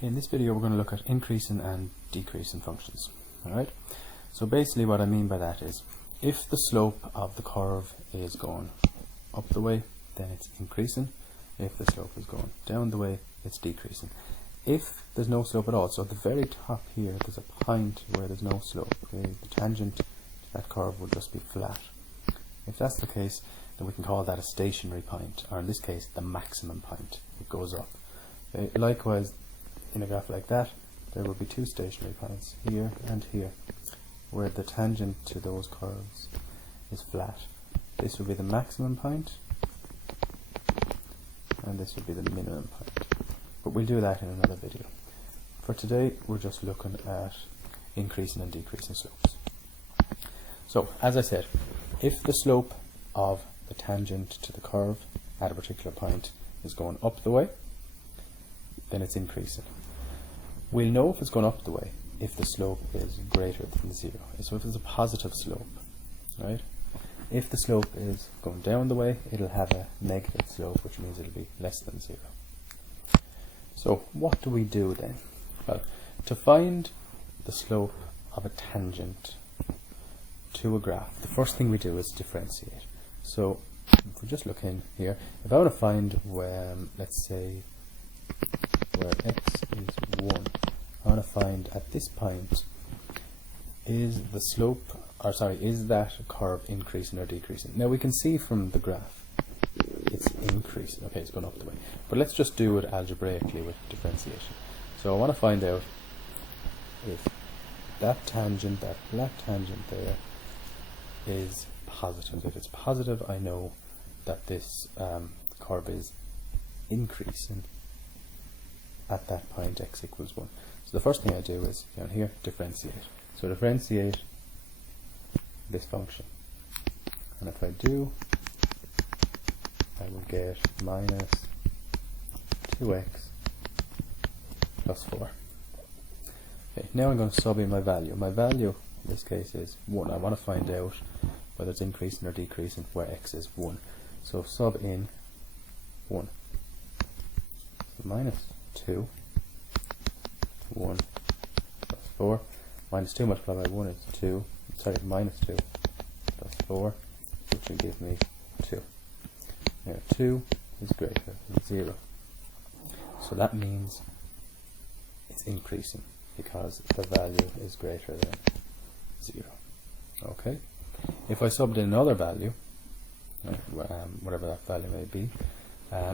Okay, in this video we're going to look at increasing and decreasing functions. Alright, so basically what I mean by that is if the slope of the curve is going up the way, then it's increasing. If the slope is going down the way, it's decreasing. If there's no slope at all, so at the very top here there's a point where there's no slope, okay, the tangent to that curve will just be flat. If that's the case, then we can call that a stationary point, or in this case the maximum point. It goes up. Okay, likewise, in a graph like that, there will be two stationary points, here and here, where the tangent to those curves is flat. This will be the maximum point, and this will be the minimum point. But we'll do that in another video. For today, we're just looking at increasing and decreasing slopes. So, as I said, if the slope of the tangent to the curve at a particular point is going up the way, then it's increasing. We'll know if it's going up the way if the slope is greater than 0. So if it's a positive slope, right? If the slope is going down the way, it'll have a negative slope, which means it'll be less than 0. So what do we do then? Well, to find the slope of a tangent to a graph, the first thing we do is differentiate. So if we just look in here, if I want to find where, let's say, where x is 1, I want to find at this point, is the slope, or sorry, is that curve increasing or decreasing? Now we can see from the graph it's increasing. Okay, it's going up the way. But let's just do it algebraically with differentiation. So I want to find out if that tangent, that black tangent there, is positive. If it's positive, I know that this curve is increasing at that point x equals 1. So the first thing I do is down here, differentiate. So differentiate this function. And if I do, I will get minus 2x plus 4. Okay, now I'm going to sub in my value. My value in this case is 1. I want to find out whether it's increasing or decreasing where x is 1. So sub in 1. So minus 2, 1 plus 4, minus 2 multiplied by 1 is 2, sorry, minus 2 plus 4, which will give me 2. Now 2 is greater than 0. So that means it's increasing because the value is greater than 0. Okay? If I subbed in another value, whatever that value may be,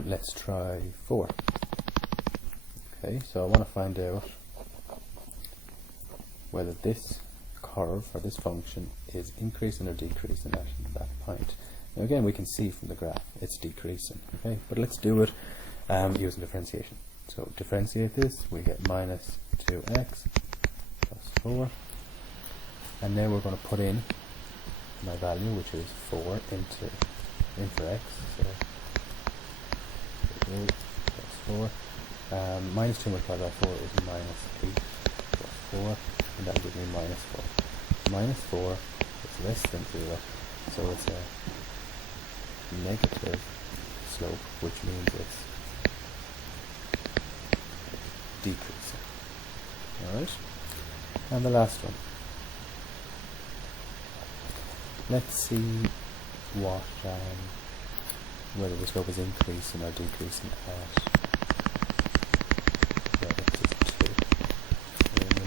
let's try 4. Okay, so I want to find out whether this curve or this function is increasing or decreasing at that point. Now again, we can see from the graph it's decreasing. Okay, but let's do it using differentiation. So differentiate this, we get minus 2x plus 4, and now we're going to put in my value, which is 4 into x. So plus 4. Minus 2 multiplied by 4 is minus 8 plus 4, and that will give me minus 4. Minus 4 is less than 0, so it's a negative slope, which means it's decreasing. Alright? And the last one. Let's see what whether the slope is increasing or decreasing at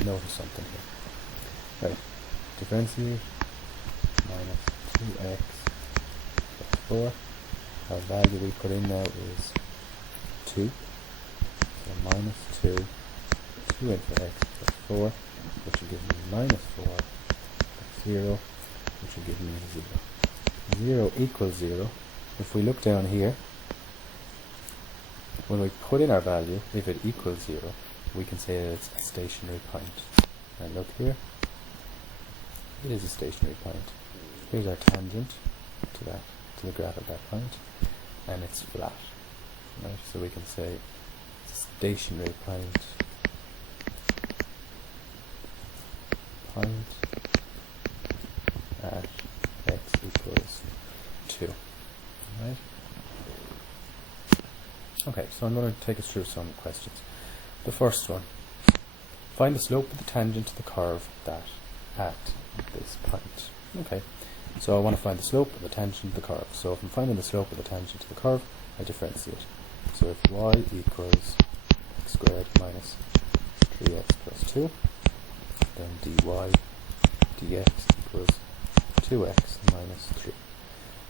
notice something here. Right, differentiate minus 2x plus 4. Our value we put in now is 2. So minus 2, 2 into x plus 4, which will give me minus 4 plus 0, which will give me 0. 0 equals 0. If we look down here, when we put in our value, if it equals 0, we can say that it's a stationary point. And look here, it is a stationary point. Here's our tangent to the graph at that point, and it's flat. Right? So we can say it's a stationary point at x equals 2. Right? Okay, so I'm going to take us through some questions. the first one. Find the slope of the tangent to the curve that at this point. Okay, so I want to find the slope of the tangent to the curve. So if I'm finding the slope of the tangent to the curve, I differentiate. So if y equals x squared minus 3x plus 2, then dy dx equals 2x minus 3.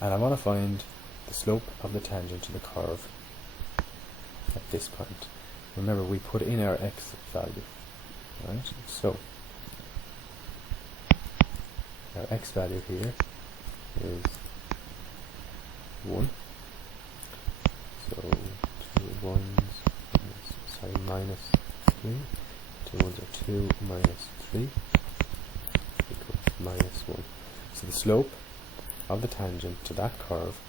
And I want to find the slope of the tangent to the curve at this point. Remember, we put in our x value, right? So our x value here is 1. So 2 ones, minus 3. 2 ones are 2 minus 3 equals minus 1. So the slope of the tangent to that curve,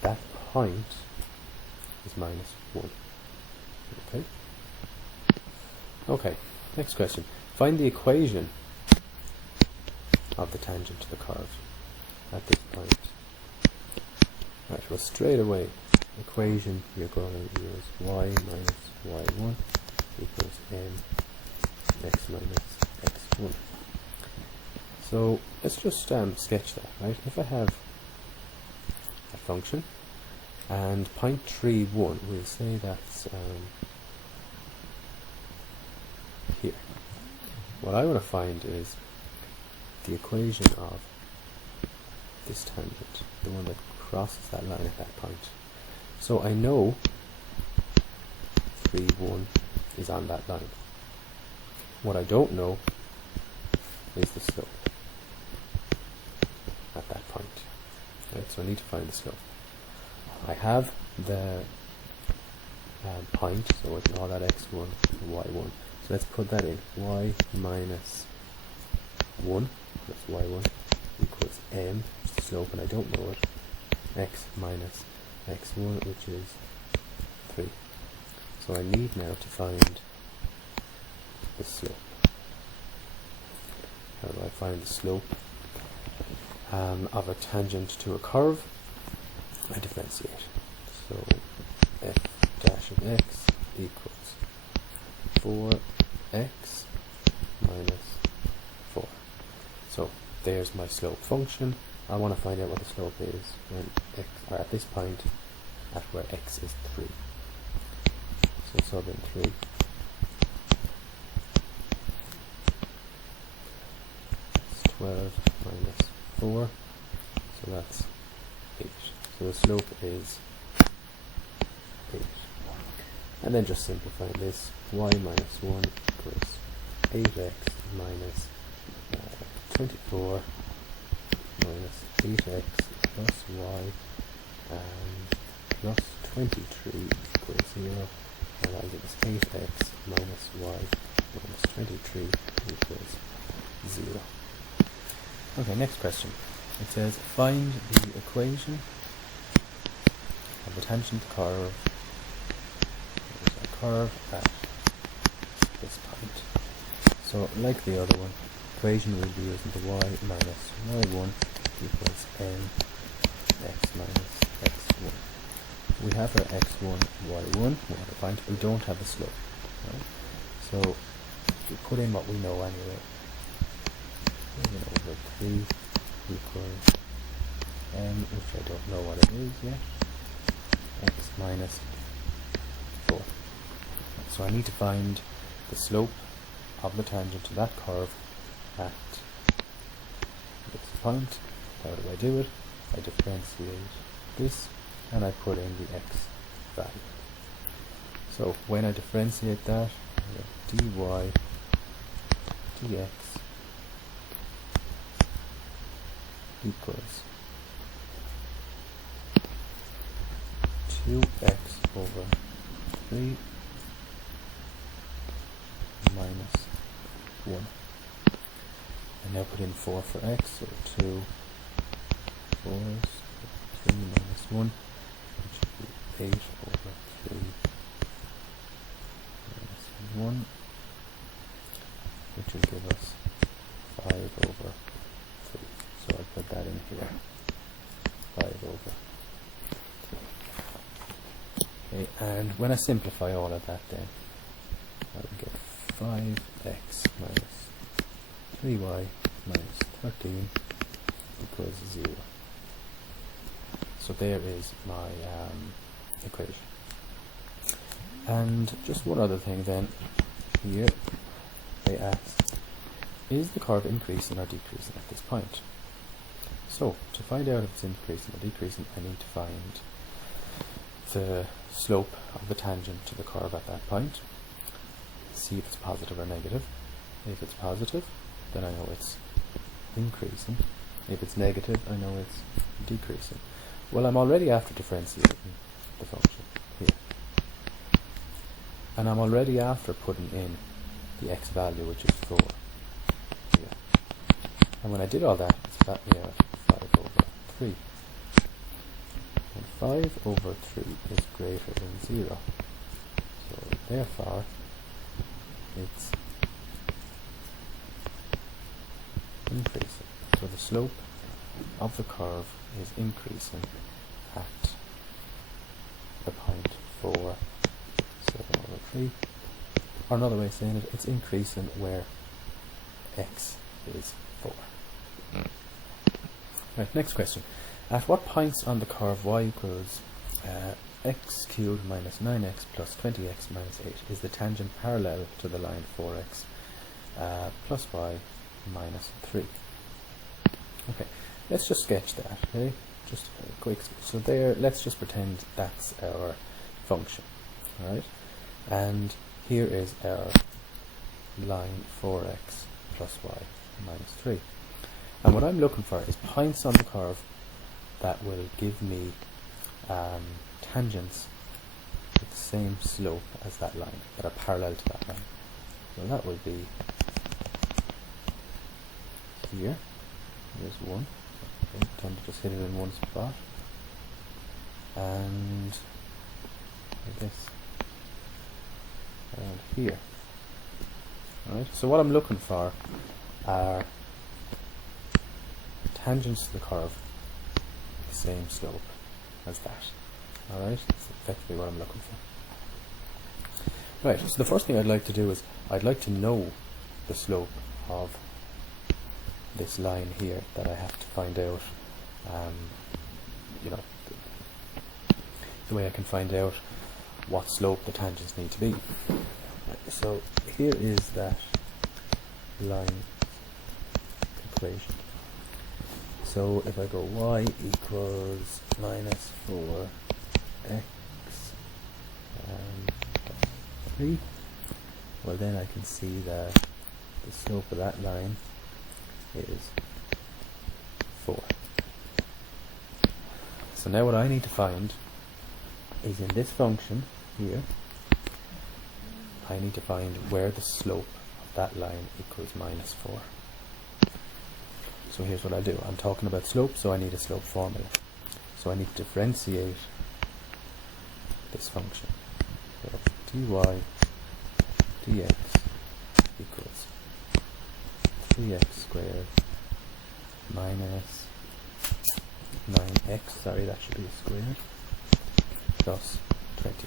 that point, is minus 1. Okay? Okay, next question. Find the equation of the tangent to the curve at this point. Right, well, straight away, equation you're going to use y minus y1 equals m x minus x1. So let's just sketch that, right? If I have a function and 0.31, we'll say that's here. What I want to find is the equation of this tangent, the one that crosses that line at that point. So I know 3,1 is on that line. What I don't know is the slope at that point. Right, so I need to find the slope. I have the point, so I can call that x1 and y1. So let's put that in. Y minus 1 plus y1 equals m, which is the slope, and I don't know it. X minus x1, which is 3. So I need now to find the slope. How do I find the slope of a tangent to a curve? I differentiate. So f dash of x equals 4x minus 4. So there's my slope function. I want to find out what the slope is when x, or at this point, at where x is 3. So sub in 3. It's 12 minus 4. So that's 8. So the slope is 8. And then just simplifying this, y minus 1 equals 8x minus 24 minus 8x plus y and plus 23 equals 0, and I get this 8x minus y minus 23 equals 0. Okay, next question. It says find the equation of the tangent curve. There's a curve at this point. So like the other one, equation we'll be using the y minus y1 equals m x minus x1. We have our x1, y1, we have a point, we don't have a slope. Right? So we put in what we know anyway. 7 over 3 equals m, which I don't know what it is yet, x minus 4. So I need to find the slope of the tangent to that curve at this point. How do I do it? I differentiate this and I put in the x value. So when I differentiate that, I get dy dx equals 2x over 3 minus 1. I now put in 4 for x, so 2 4s, 3 minus 1, which would be 8 over 3 minus 1, which will give us 5 over 3. So I put that in here, 5 over 3. Okay, and when I simplify all of that, then I will get 5x minus 3y minus 13 equals 0. So there is my equation. And just one other thing then, here they ask, is the curve increasing or decreasing at this point? So to find out if it's increasing or decreasing, I need to find the slope of the tangent to the curve at that point, see if it's positive or negative. If it's positive, then I know it's increasing. If it's negative, I know it's decreasing. Well, I'm already after differentiating the function here. And I'm already after putting in the x value, which is 4 here. And when I did all that, it spat me out 5 over 3. And 5 over 3 is greater than 0. So therefore, it's increasing. So the slope of the curve is increasing at the point 4, 7 over 3. Or another way of saying it, it's increasing where x is 4. Right, next question. At what points on the curve y equals x cubed minus 9x plus 20x minus 8 is the tangent parallel to the line 4x plus y minus 3? Okay, let's just sketch that, okay? Just a quick sketch. So there, let's just pretend that's our function, alright? And here is our line 4x plus y minus 3. And what I'm looking for is points on the curve that will give me tangents with the same slope as that line, that are parallel to that line. So that would be here. Here's one. Okay, tend to just hit it in one spot. And I guess around here. Alright, so what I'm looking for are tangents to the curve with the same slope as that. Alright, that's effectively what I'm looking for. Right, so the first thing I'd like to do is I'd like to know the slope of this line here that I have to find out, you know, the way I can find out what slope the tangents need to be. So here is that line equation. So if I go y equals minus 4x 3, well then I can see that the slope of that line is 4. So now what I need to find is in this function here, I need to find where the slope of that line equals minus 4. So here's what I do. I'm talking about slope, so I need a slope formula. So I need to differentiate this function. So dy dx equals 3x squared minus 9x, sorry, that should be a square, plus 20.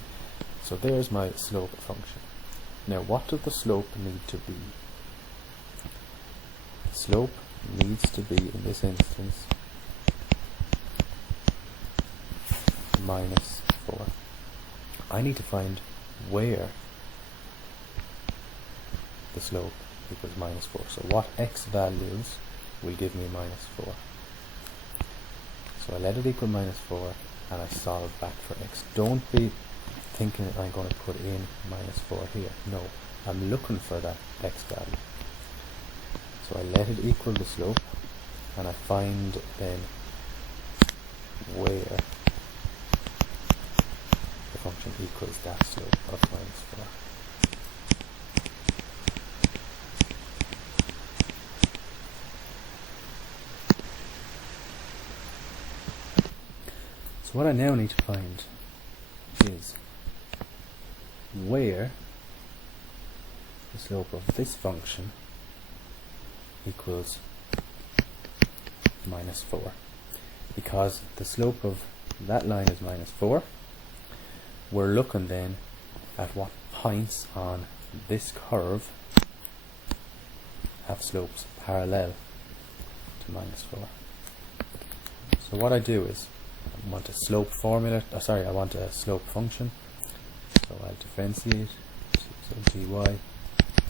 So there's my slope function. Now what does the slope need to be? The slope needs to be, in this instance, minus 4. I need to find where the slope equals minus 4. So what x values will give me minus 4? So I let it equal minus 4 and I solve back for x. Don't be thinking I'm going to put in minus 4 here. No, I'm looking for that x value. So I let it equal the slope and I find then where the function equals that slope of minus 4. So what I now need to find is where the slope of this function equals minus 4, because the slope of that line is minus 4, we're looking then at what points on this curve have slopes parallel to -4. So what I do is I want a slope formula, I want a slope function. So I'll differentiate, so dy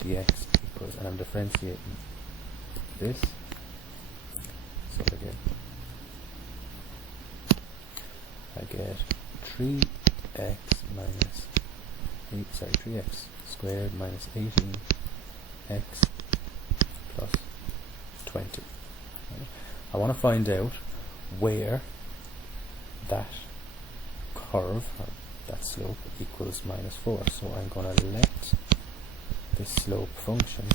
dx equals, and I'm differentiating this, so I get 3x minus 3x squared minus 18x plus 20. Right? I want to find out where that curve, or that slope, equals -4. So I'm going to let this slope function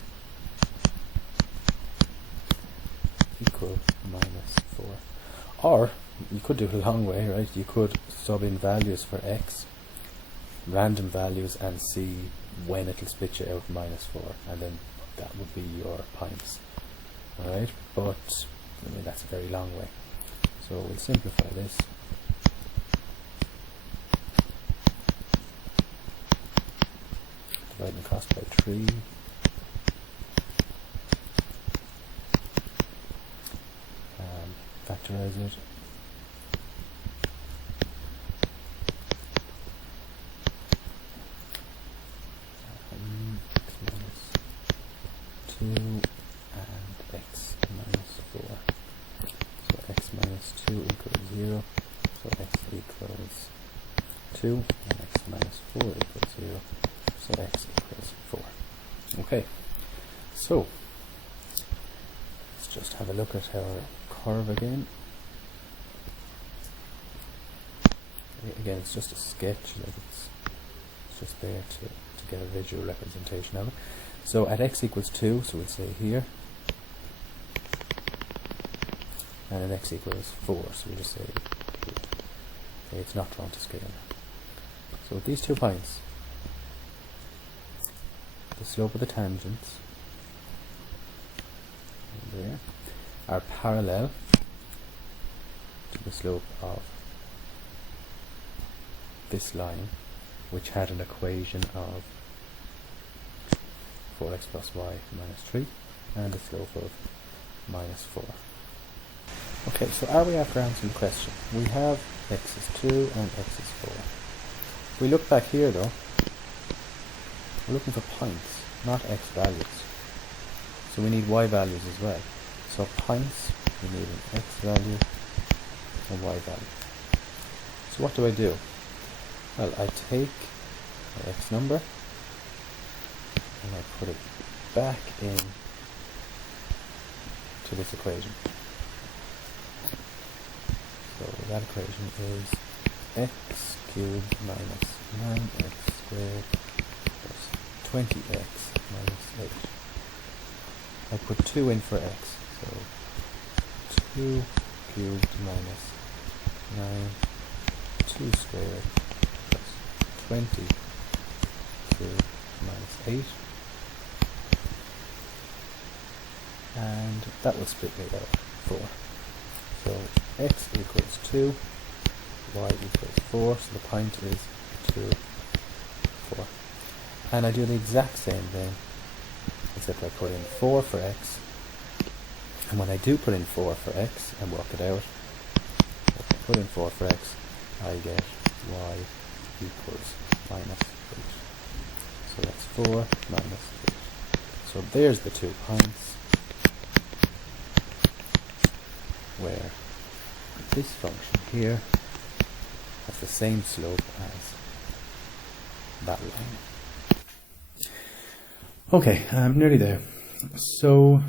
equal -4. Or you could do it a long way, right? You could sub in values for x, random values, and see when it'll spit you out -4, and then that would be your points. Alright, but I mean, that's a very long way. So we'll simplify this. Dividing across by 3. Factorize it. X minus 2 and x minus 4. So x minus 2 equals 0. So x equals 2 and x minus 4 equals 0. So x equals 4. Okay, so let's just have a look at our curve again. Again, it's just a sketch, like it's just there to get a visual representation of it. So at x equals 2, so we'll say here, and at x equals 4, so we'll just say here. Okay, it's not drawn to scale. So at these 2 points, the slope of the tangents there are parallel to the slope of this line, which had an equation of 4x plus y minus 3 and a slope of -4. Okay, so are we after answering the question? We have x is 2 and x is 4. If we look back here though, we're looking for points, not x values. So we need y values as well. So points, we need an x value and y value. So what do? Well, I take the x number and I put it back in to this equation. So that equation is x cubed minus 9x squared plus 20x minus 8. I put 2 in for x, so 2 cubed minus 9, 2 squared plus 20 cubed minus 8, and that will split me out 4. So x equals 2, y equals 4, so the point is 2, 4. And I do the exact same thing, except I put in 4 for x, and when I do put in 4 for x and work it out, if I put in 4 for x, I get y equals minus 8. So that's 4 minus 8. So there's the 2 points where this function here has the same slope as that line. Okay, I'm nearly there. So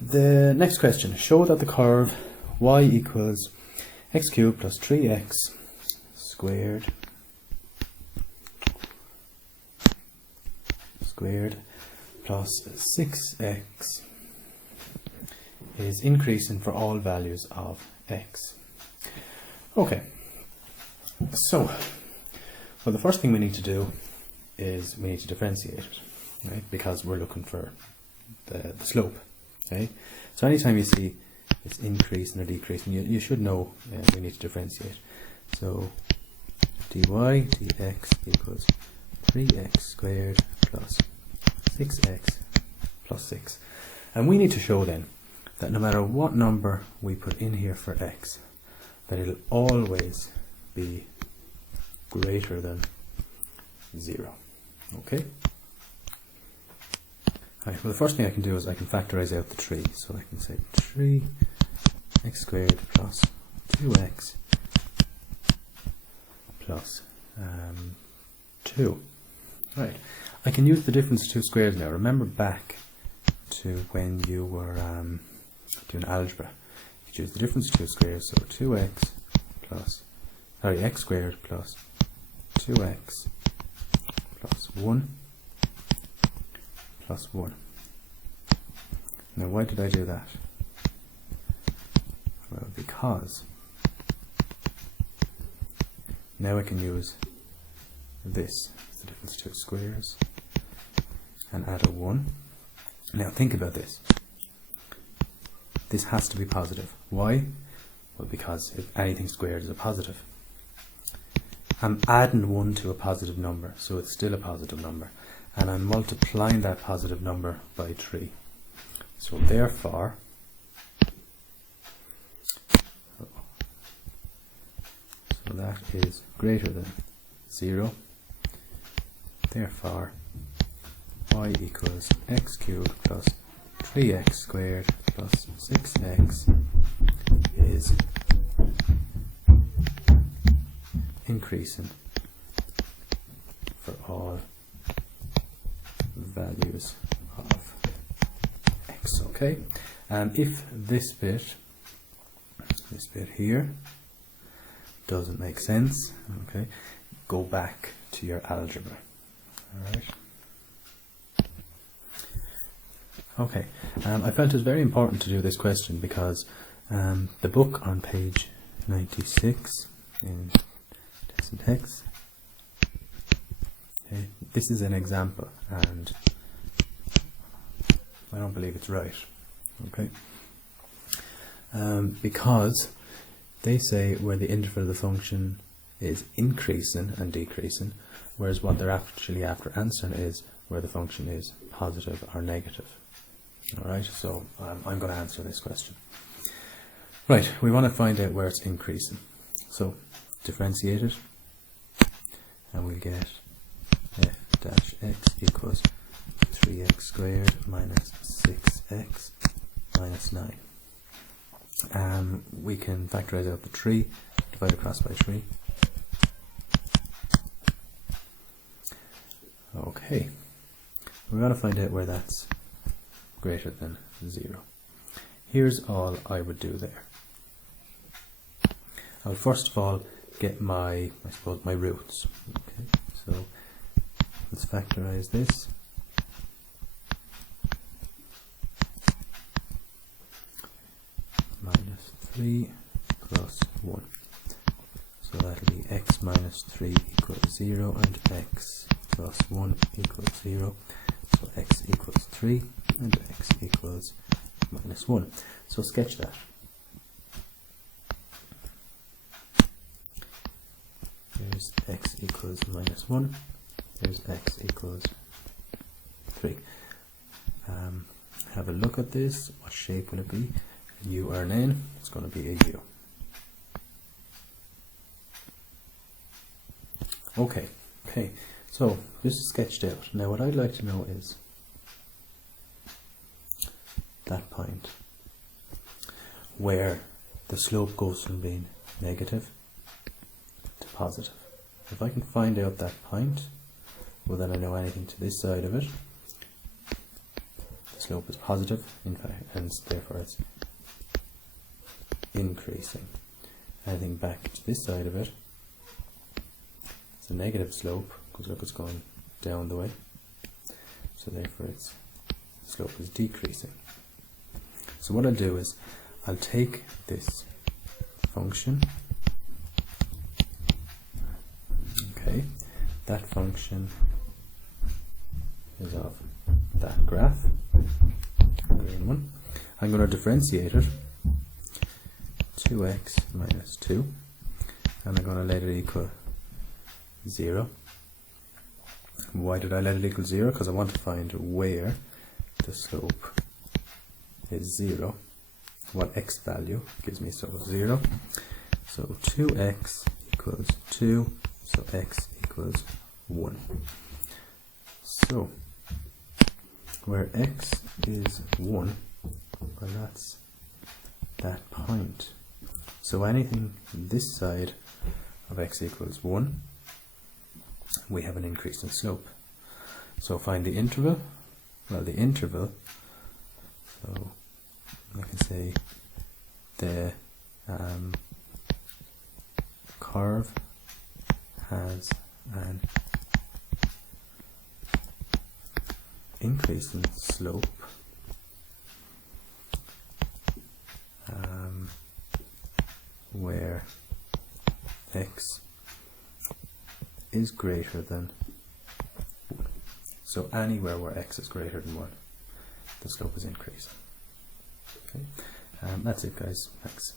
the next question, show that the curve y equals x cubed plus 3x squared plus 6x is increasing for all values of x. Okay, so well, the first thing we need to do is we need to differentiate it, right? Because we're looking for the slope. Okay, so anytime you see it's increasing or decreasing, you should know we need to differentiate. So dy dx equals 3x squared plus 6x plus 6. And we need to show then that no matter what number we put in here for x, that it'll always be greater than 0. Okay? Right, well, the first thing I can do is I can factorize out the 3. So I can say 3x squared plus 2x plus 2. Right. I can use the difference of two squares now. Remember back to when you were doing algebra. You could use the difference of two squares, so 2x plus, x squared plus 2x plus 1 plus 1. Now why did I do that? Well, because now I can use this, the difference of two squares, and add a 1. Now think about this. This has to be positive. Why? Well, because if anything squared is a positive. I'm adding 1 to a positive number, so it's still a positive number. And I'm multiplying that positive number by 3. So therefore, so that is greater than 0. Therefore, y equals x cubed plus 3x squared plus 6x is increasing for all values of x. Okay, and if this bit here doesn't make sense, okay, go back to your algebra. All right. Okay, I felt it was very important to do this question because the book on page 96 in Test and Text, okay, this is an example and I don't believe it's right, okay, because they say where the interval of the function is increasing and decreasing, whereas what they're actually after answering is where the function is positive or negative. Alright, so I'm going to answer this question. Right, we want to find out where it's increasing. So, differentiate it, and we'll get f dash x equals 3x squared minus 6x minus 9. We can factorize out the 3, divide across by 3. Okay, we want to find out where that's greater than 0. Here's all I would do there. I'll first of all get my roots. Okay, so let's factorize this. Minus 3 plus 1. So that'll be x minus 3 equals 0 and x plus 1 equals 0. So x equals 3 and x equals minus 1. So sketch that. There's x equals minus 1. There's x equals 3. Have a look at this. What shape will it be? A U or an N? It's going to be a U. Okay. So this is sketched out. Now what I'd like to know is that point where the slope goes from being negative to positive. If I can find out that point, well then I know anything to this side of it, the slope is positive, in fact, and therefore it's increasing. Anything back to this side of it, it's a negative slope, because look, it's going down the way, so therefore its slope is decreasing. So what I'll do is I'll take this function, okay, that function is of that graph, green one. I'm going to differentiate it, 2x minus 2, and I'm going to let it equal 0. Why did I let it equal 0? Because I want to find where the slope is 0. What x value gives me, so 0. So 2x equals 2, so x equals 1. So where x is 1, well, that's that point. So anything this side of x equals 1, we have an increase in slope. So find the interval. Well, the interval, so I can say the curve has an increase in slope where x is greater than 1. So anywhere where x is greater than 1, the slope is increasing. Okay, that's it, guys. Thanks.